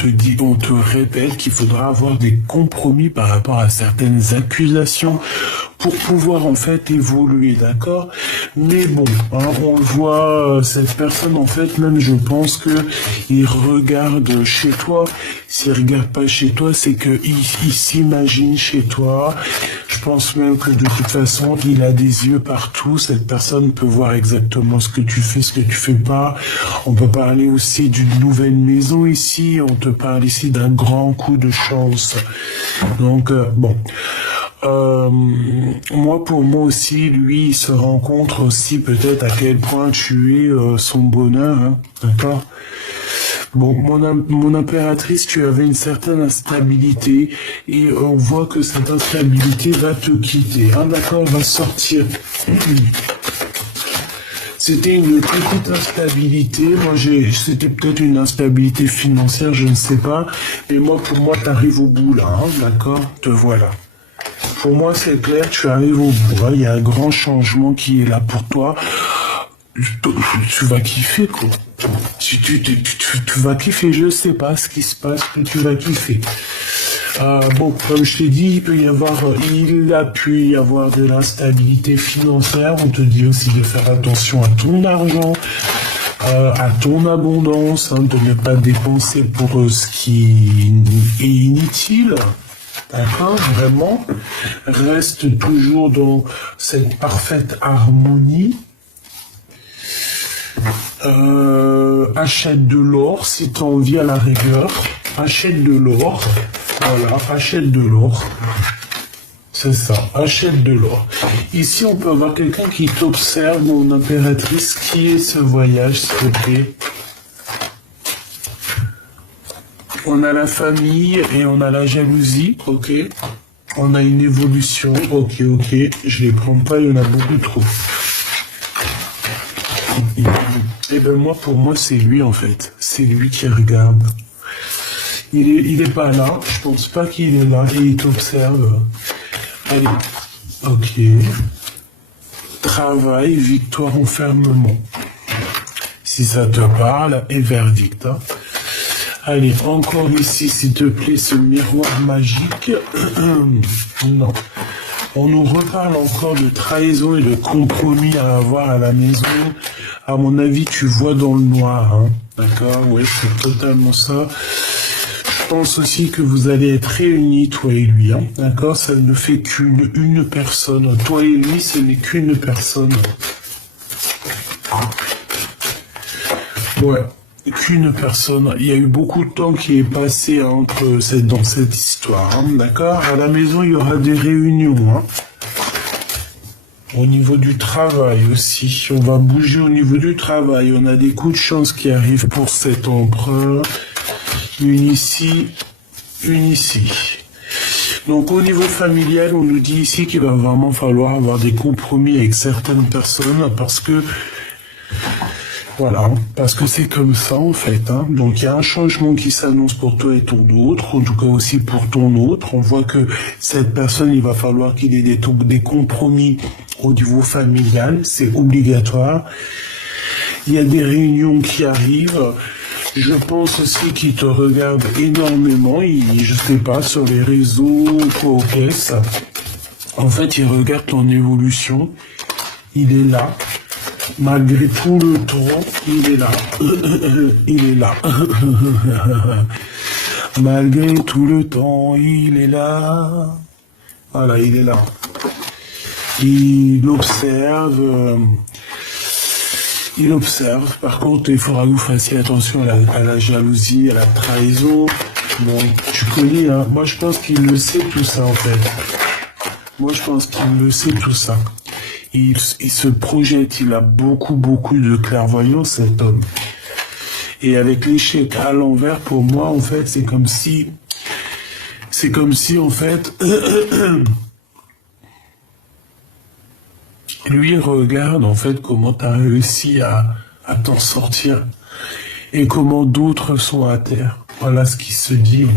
te répète qu'il faudra avoir des compromis par rapport à certaines accusations pour pouvoir en fait évoluer, d'accord? Mais bon, hein, on le voit, cette personne en fait, même je pense que il regarde chez toi. S'il regarde pas chez toi, c'est que il s'imagine chez toi. Je pense même que de toute façon, il a des yeux partout. Cette personne peut voir exactement ce que tu fais, ce que tu fais pas. On peut parler aussi d'une nouvelle maison ici. On te parle ici d'un grand coup de chance. Donc bon. Moi, pour moi aussi, lui, il se rencontre aussi peut-être à quel point tu es son bonheur, hein, d'accord? Bon, mon impératrice, tu avais une certaine instabilité et on voit que cette instabilité va te quitter, hein, d'accord? Va sortir. C'était une petite instabilité. Moi, c'était peut-être une instabilité financière, je ne sais pas. Mais moi, pour moi, t'arrives au bout là, hein, d'accord? Te voilà. Pour moi, c'est clair, tu arrives au bout. Il y a un grand changement qui est là pour toi. Tu vas kiffer, quoi. Tu vas kiffer, je sais pas ce qui se passe, mais tu vas kiffer. Bon, comme je t'ai dit, il a pu y avoir de l'instabilité financière. On te dit aussi de faire attention à ton argent, à ton abondance, hein, de ne pas dépenser pour ce qui est inutile. D'accord, vraiment, reste toujours dans cette parfaite harmonie. Achète de l'or si tu as envie à la rigueur. Achète de l'or. Voilà, achète de l'or. C'est ça, achète de l'or. Ici, on peut avoir quelqu'un qui t'observe, mon impératrice. Qui est ce voyage, s'il te plaît? On a la famille et on a la jalousie, ok. On a une évolution, ok, je les prends pas, il y en a beaucoup trop. Et ben moi, pour moi, c'est lui en fait. C'est lui qui regarde. Il est pas là, je pense pas qu'il est là et il t'observe. Allez, ok. Travail, victoire, enfermement. Si ça te parle, et verdict. Hein. Allez, encore ici, s'il te plaît, ce miroir magique. Non. On nous reparle encore de trahison et de compromis à avoir à la maison. À mon avis, tu vois dans le noir. Hein. D'accord? Oui, c'est totalement ça. Je pense aussi que vous allez être réunis, toi et lui. Hein. D'accord? Ça ne fait qu'une personne. Toi et lui, ce n'est qu'une personne. Ouais. Qu'une personne. Il y a eu beaucoup de temps qui est passé dans cette histoire, hein, d'accord? À la maison, il y aura des réunions, hein. Au niveau du travail aussi, on va bouger au niveau du travail. On a des coups de chance qui arrivent pour cet empereur. Une ici, une ici. Donc au niveau familial, on nous dit ici qu'il va vraiment falloir avoir des compromis avec certaines personnes parce que voilà, parce que c'est comme ça en fait. Hein. Donc il y a un changement qui s'annonce pour toi et ton autre, en tout cas aussi pour ton autre. On voit que cette personne, il va falloir qu'il ait des compromis au niveau familial, c'est obligatoire. Il y a des réunions qui arrivent. Je pense aussi qu'il te regarde énormément. Je sais pas, sur les réseaux, quoi au caisse. En fait, il regarde ton évolution. Il est là. Malgré tout le temps, il est là. Il est là. Malgré tout le temps, il est là. Voilà, il est là. Il observe. Il observe. Par contre, il faudra que vous fassiez attention à la jalousie, à la trahison. Bon, tu connais, hein. Moi, je pense qu'il le sait tout ça, en fait. Moi, je pense qu'il le sait tout ça. Il se projette, il a beaucoup de clairvoyance, cet homme. Et avec l'échec à l'envers, pour moi, en fait, c'est comme si, en fait, lui regarde, en fait, comment tu as réussi à t'en sortir et comment d'autres sont à terre. Voilà ce qui se dit.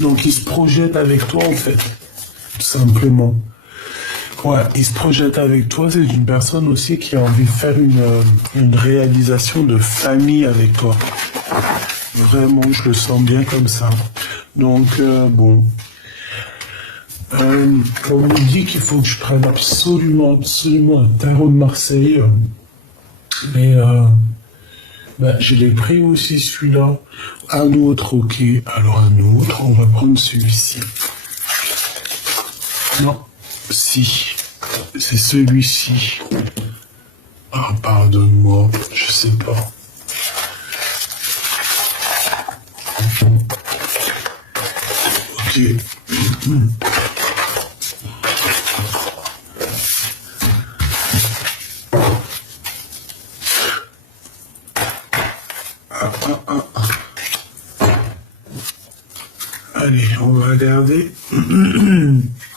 Donc, il se projette avec toi, en fait, tout simplement. Ouais, il se projette avec toi, c'est une personne aussi qui a envie de faire une réalisation de famille avec toi. Vraiment, je le sens bien comme ça. Donc, bon. On me dit qu'il faut que je prenne absolument un tarot de Marseille. Mais, je l'ai pris aussi celui-là. Un autre, ok. Alors un autre, on va prendre celui-ci. Non. Si, c'est celui-ci. Ah, pardonne-moi, je sais pas. Ok. Allez, on va regarder.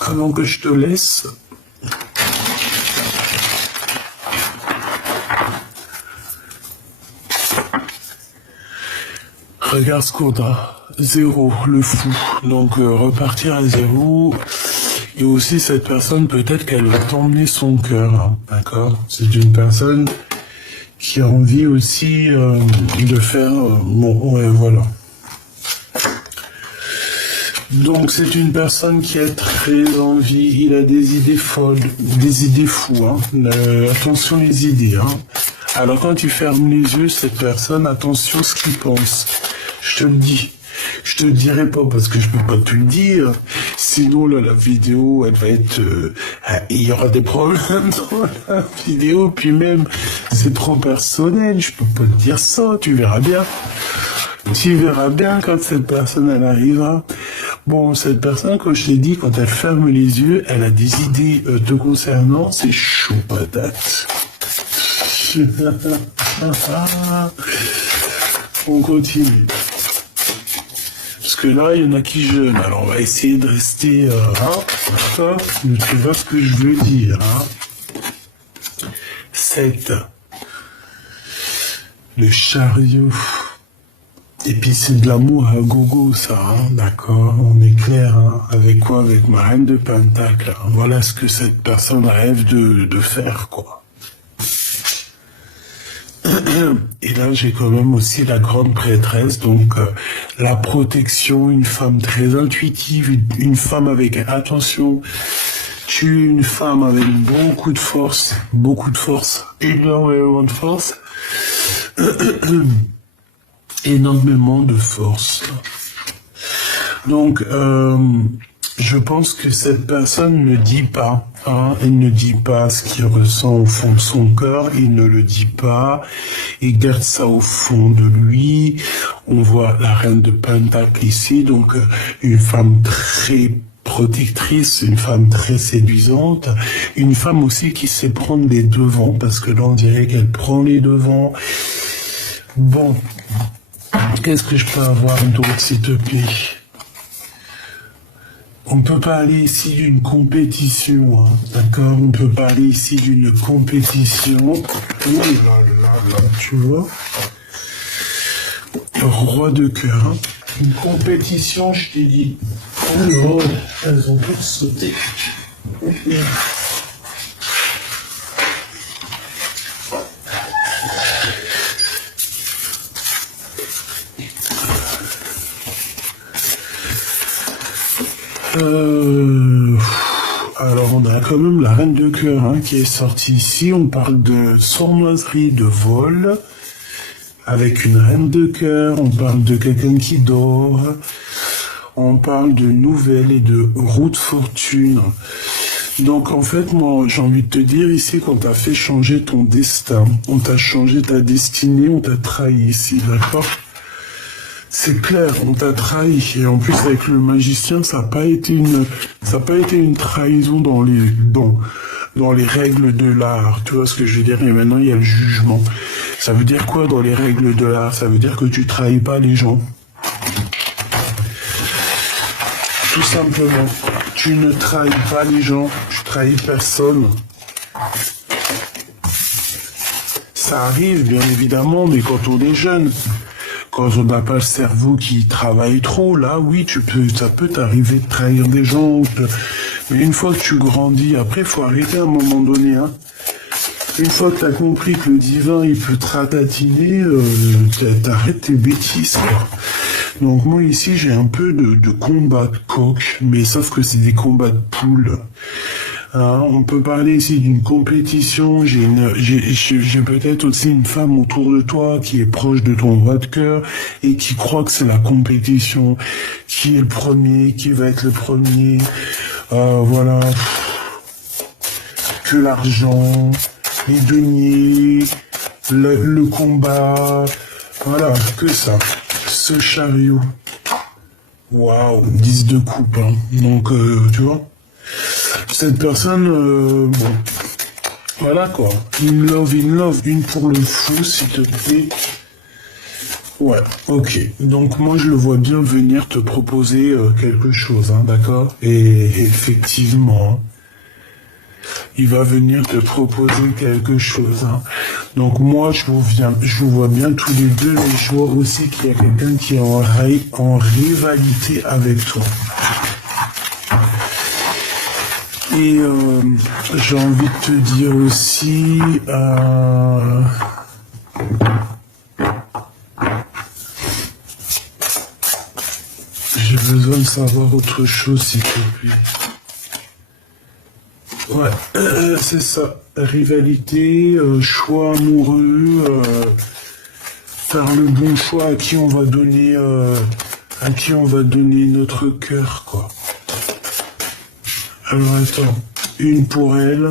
Avant que je te laisse. Regarde ce qu'on a. 0, le fou. Donc repartir à 0. Et aussi cette personne, peut-être qu'elle va t'emmener son cœur. Hein, d'accord? C'est une personne qui a envie aussi de faire... bon, ouais, voilà. Donc c'est une personne qui a très envie, il a des idées folles, des idées fous, hein. Attention les idées, hein. Alors quand tu fermes les yeux, cette personne, attention à ce qu'il pense. Je te le dis. Je te le dirai pas parce que je peux pas te le dire. Sinon là, la vidéo, elle va être... il y aura des problèmes dans la vidéo, puis même, c'est trop personnel, je peux pas te dire ça, tu verras bien. Tu verras bien quand cette personne, elle arrivera. Bon, cette personne, comme je t'ai dit, quand elle ferme les yeux, elle a des idées te concernant, c'est chaud patate. On continue. Parce que là, il y en a qui jeûnent. Alors, on va essayer de rester... ça, tu vois ce que je veux dire. 7. Le chariot. Et puis c'est de l'amour à gogo, ça, d'accord, on est clair, avec quoi? Avec ma reine de Pentacle. Voilà ce que cette personne rêve de faire, quoi. Et là, j'ai quand même aussi la grande prêtresse, donc la protection, une femme très intuitive, une femme avec attention. Tu es une femme avec beaucoup de force, énormément de force. Énormément de force. Donc, je pense que cette personne ne dit pas, elle ne dit pas ce qu'il ressent au fond de son cœur, il ne le dit pas, il garde ça au fond de lui. On voit la reine de Pentacle ici, donc une femme très protectrice, une femme très séduisante, une femme aussi qui sait prendre les devants, parce que là on dirait qu'elle prend les devants. Bon. Qu'est-ce que je peux avoir d'autre, s'il te plaît? On peut parler ici d'une compétition, d'accord? On peut parler ici d'une compétition. Oh là, tu vois? Roi de cœur. Une compétition, je t'ai dit. Oh, elles ont toutes sauté. Alors on a quand même la reine de cœur qui est sortie ici. On parle de sournoiserie, de vol, avec une reine de cœur. On parle de quelqu'un qui dort. On parle de nouvelles et de roue de fortune. Donc en fait, moi j'ai envie de te dire ici qu'on t'a fait changer ton destin. On t'a changé ta destinée, on t'a trahi ici, d'accord? C'est clair, on t'a trahi. Et en plus, avec le magicien, ça n'a pas été une trahison dans les règles de l'art. Tu vois ce que je veux dire? Et maintenant, il y a le jugement. Ça veut dire quoi dans les règles de l'art? Ça veut dire que tu trahis pas les gens. Tout simplement. Tu ne trahis pas les gens. Tu trahis personne. Ça arrive, bien évidemment, mais quand on est jeune... Quand on n'a pas le cerveau qui travaille trop, là, oui, ça peut t'arriver de trahir des gens. Mais une fois que tu grandis, après, faut arrêter à un moment donné. Une fois que t'as compris que le divin, il peut te ratatiner, t'arrêtes tes bêtises, quoi. Donc moi, ici, j'ai un peu de combat de coq, mais sauf que c'est des combats de poules. On peut parler ici d'une compétition. J'ai peut-être aussi une femme autour de toi qui est proche de ton roi de cœur et qui croit que c'est la compétition. Qui est le premier, qui va être le premier. Voilà. Que l'argent, les deniers, le combat. Voilà, que ça. Ce chariot. Waouh, 10 de coupe. Donc, tu vois. Cette personne, bon, voilà quoi, in love, une pour le fou, s'il te plaît. Ouais, ok. Donc moi je le vois bien venir te proposer quelque chose, d'accord? Et effectivement, il va venir te proposer quelque chose. Donc moi je vous vois bien tous les deux, mais je vois aussi qu'il y a quelqu'un qui est en rivalité avec toi. Et j'ai envie de te dire aussi, j'ai besoin de savoir autre chose, s'il te plaît. Ouais, c'est ça. Rivalité, choix amoureux, faire le bon choix à qui on va donner notre cœur, quoi. Alors attends, une pour elle,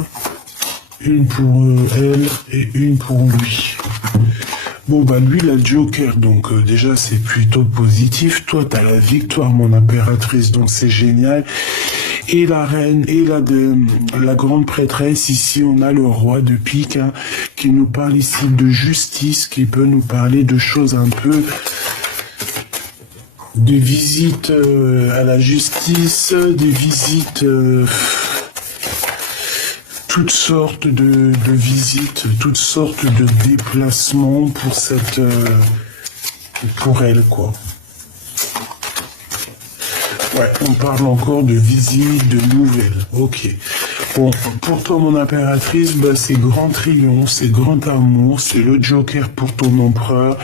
une pour elle et une pour lui. Bon bah lui il a le Joker, donc déjà c'est plutôt positif. Toi t'as la victoire mon impératrice, donc c'est génial. Et la reine et la grande prêtresse, ici on a le roi de pique qui nous parle ici de justice, qui peut nous parler de choses un peu des visites à la justice, des visites, toutes sortes de visites, toutes sortes de déplacements pour pour elle, quoi. Ouais, on parle encore de visites, de nouvelles. Ok. Bon, pour toi, mon impératrice, bah, c'est grand triomphe, c'est grand amour, c'est le joker pour ton empereur,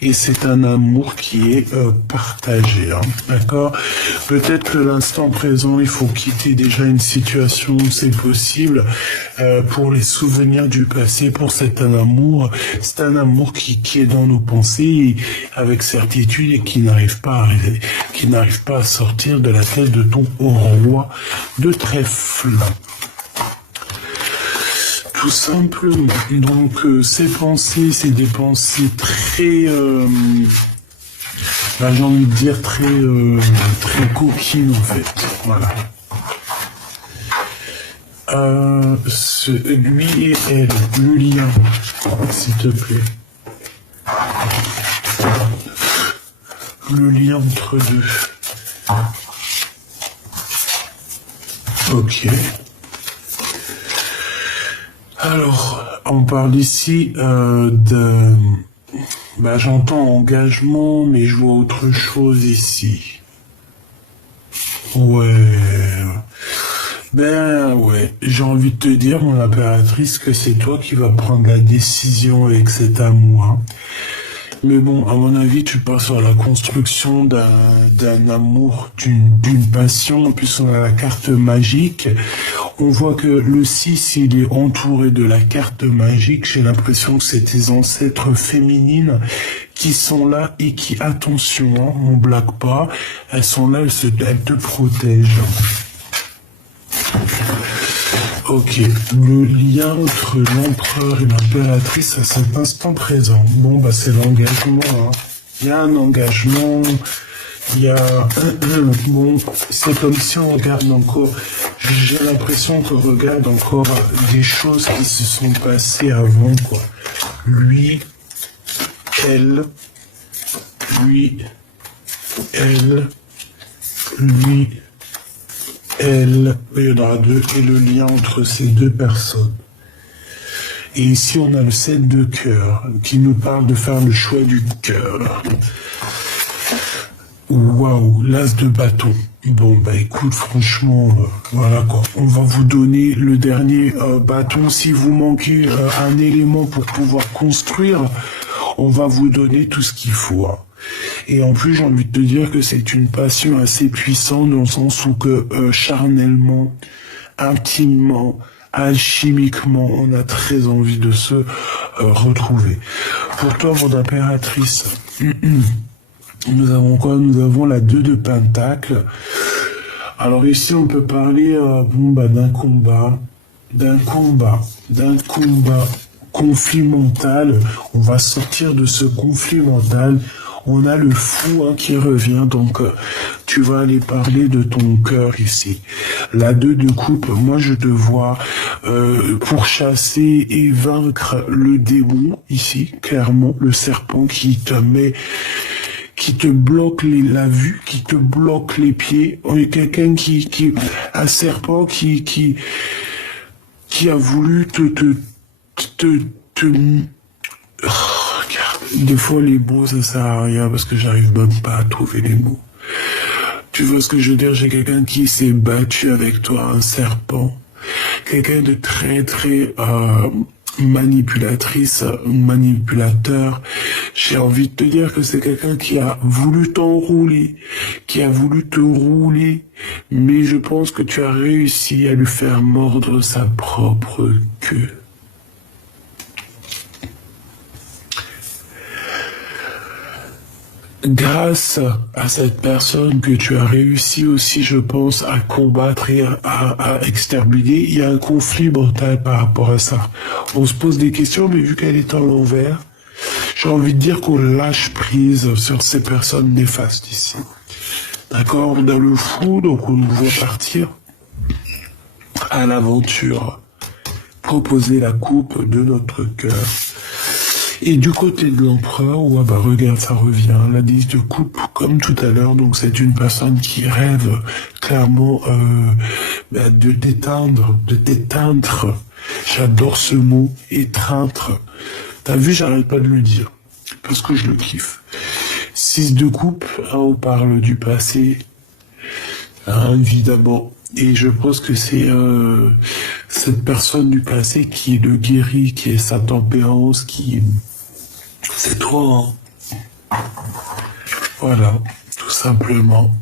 et c'est un amour qui est partagé, hein, d'accord? Peut-être que l'instant présent, il faut quitter déjà une situation, c'est possible, pour les souvenirs du passé, pour c'est un amour qui est dans nos pensées, avec certitude, et qui n'arrive pas à sortir de la tête de ton roi de trèfle. Tout simplement. Donc, ces pensées, c'est des pensées très, j'ai envie de dire très coquines en fait. Voilà. Lui et elle, le lien, s'il te plaît. Le lien entre deux. Ok. Alors, on parle ici j'entends engagement, mais je vois autre chose ici. Ouais. Ouais, j'ai envie de te dire, mon impératrice, que c'est toi qui vas prendre la décision avec cet amour. Hein. Mais bon, à mon avis, tu passes sur la construction d'un amour, d'une passion. En plus, on a la carte magique. On voit que le 6, il est entouré de la carte magique. J'ai l'impression que c'est tes ancêtres féminines qui sont là et qui, attention, hein, on blague pas, elles sont là, elles te protègent. Ok, le lien entre l'empereur et l'impératrice à cet instant présent. Bon, bah c'est l'engagement. Hein. Il y a un engagement, il y a... Bon, c'est comme si on regarde encore... J'ai l'impression qu'on regarde encore des choses qui se sont passées avant, quoi. Lui, elle, lui, elle, lui... Elle, il y en aura deux, et le lien entre ces deux personnes. Et ici, on a le 7 de cœur, qui nous parle de faire le choix du cœur. Waouh, l'as de bâton. Bon, bah écoute, franchement, voilà quoi. On va vous donner le dernier bâton. Si vous manquez un élément pour pouvoir construire, on va vous donner tout ce qu'il faut. Hein. Et en plus, j'ai envie de te dire que c'est une passion assez puissante dans le sens où que charnellement, intimement, alchimiquement, on a très envie de se retrouver. Pour toi, mon impératrice, nous avons quoi? Nous avons la 2 de Pentacle. Alors ici, on peut parler d'un combat conflit mental. On va sortir de ce conflit mental. On a le fou hein, qui revient, donc tu vas aller parler de ton cœur ici. La 2 de coupe, moi je te vois pourchasser et vaincre le démon ici, clairement, le serpent qui te bloque la vue, qui te bloque les pieds. Quelqu'un un serpent qui a voulu Des fois, les mots, ça sert à rien parce que j'arrive même pas à trouver les mots. Tu vois ce que je veux dire? J'ai quelqu'un qui s'est battu avec toi, un serpent. Quelqu'un de très, très manipulateur. J'ai envie de te dire que c'est quelqu'un qui a voulu t'enrouler, qui a voulu te rouler. Mais je pense que tu as réussi à lui faire mordre sa propre queue. Grâce à cette personne que tu as réussi aussi, je pense, à combattre et à exterminer, il y a un conflit mental par rapport à ça. On se pose des questions, mais vu qu'elle est en l'envers, j'ai envie de dire qu'on lâche prise sur ces personnes néfastes ici. D'accord? On a le fou, donc on nous voit partir à l'aventure, proposer la coupe de notre cœur. Et du côté de l'empereur, ouais, bah regarde, ça revient. La 10 de coupe, comme tout à l'heure, donc c'est une personne qui rêve clairement bah, de déteindre, de t'éteindre. J'adore ce mot, étreindre. T'as vu, j'arrête pas de le dire, parce que je le kiffe. 6 de coupe, hein, on parle du passé, hein, évidemment. Et je pense que c'est cette personne du passé qui le guérit, qui est sa tempérance, qui... C'est toi, hein. Voilà, tout simplement.